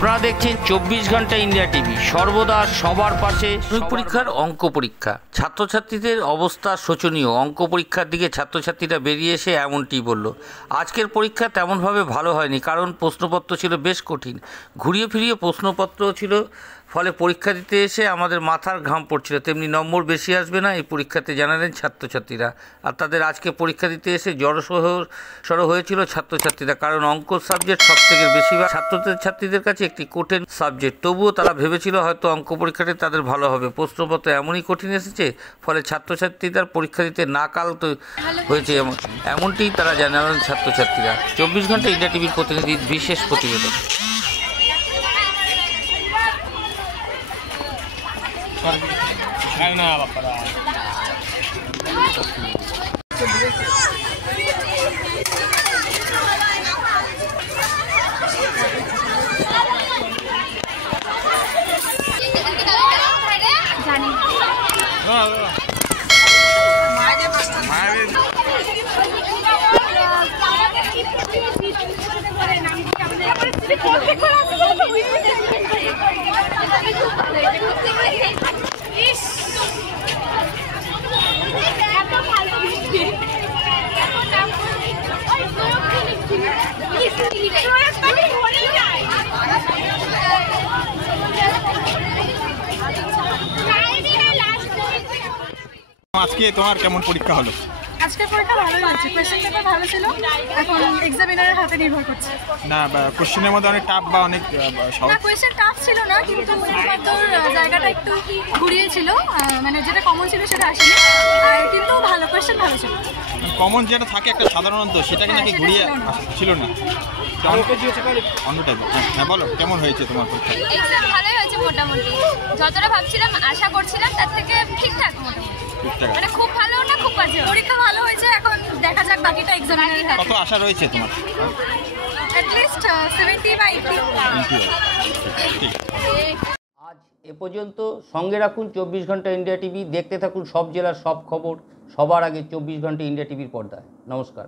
আপনারা দেখছেন 24 ঘন্টা ইন্ডিয়া টিভি, সর্বদা সবার পাশে। পরীক্ষার অঙ্ক পরীক্ষা, ছাত্রছাত্রীদের অবস্থা শোচনীয়। অঙ্ক পরীক্ষার দিকে ছাত্রছাত্রীরা বেরিয়ে এসে এমনটি বলল। আজকের পরীক্ষা তেমনভাবে ভালো হয়নি, কারণ প্রশ্নপত্র ছিল বেশ কঠিন। ঘুরিয়ে ফিরিয়ে প্রশ্নপত্র ছিল, ফলে পরীক্ষা দিতে এসে আমাদের মাথার ঘাম পড়ছিল। তেমনি নম্বর বেশি আসবে না এই পরীক্ষাতে জানালেন ছাত্রছাত্রীরা। আর তাদের আজকে পরীক্ষা দিতে এসে জড়সড় হয়েছিল ছাত্রছাত্রীরা, কারণ অঙ্ক সাবজেক্ট সবথেকে বেশিরভাগ ছাত্রছাত্রীদের কাছে একটি কঠিন সাবজেক্ট। তবুও তারা ভেবেছিল হয়তো অঙ্ক পরীক্ষাটি তাদের ভালো হবে। প্রশ্নপত্র এমনই কঠিন এসেছে, ফলে ছাত্রছাত্রীদের পরীক্ষা দিতে নাকাল তো হয়েছে, এমনটি তারা জানালেন ছাত্রছাত্রীরা। 24 ঘন্টা ইন্ডিয়া টিভির প্রতিনিধির বিশেষ প্রতিবেদন। আজকে তোমার কেমন পরীক্ষা হলো? আজকে পরীক্ষা ভালোই হয়েছে, কোশ্চেন পেপার ভালো ছিল। এখন এক্সামিনারের হাতে নির্ভর করছে। না, কোশ্চেনের মধ্যে অনেক টাফ বা অনেক সহজ? না, কোশ্চেন টাফ ছিল না, কিন্তু জায়গাটা একটু ঘুরিয়েছিল, মানে যেটা কমন ছিল সেটা আসেনি। আর কিন্তু ভালো, কোশ্চেন ভালো ছিল। কমন যেটা থাকে একটা সাধারণত, সেটাকে নাকি ঘুরিয়ে ছিল না? অন্য টাইপ। হ্যাঁ বলো, কেমন হয়েছে তোমার পরীক্ষা? এক্সাম ভালোই হয়েছে মোটামুটি। যতটা ভাবছিলাম, আশা করছিলাম তার থেকে ঠিকঠাক মোটামুটি। মানে খুব ভালো না খুব বাজে। পরীক্ষা ভালো হয়েছে, এখন দেখা যাক বাকিটা এক্সামিনারের হাতে। কত আশা রয়েছে তোমার? অ্যাট লিস্ট 70 বা 80। আজ এ পর্যন্ত। সঙ্গে রাখুন 24 ঘন্টা ইন্ডিয়া টিভি। দেখতে থাকুন সব জেলার সব খবর সবার আগে 24 ঘন্টা ইন্ডিয়া টিভির পর্দায়। নমস্কার।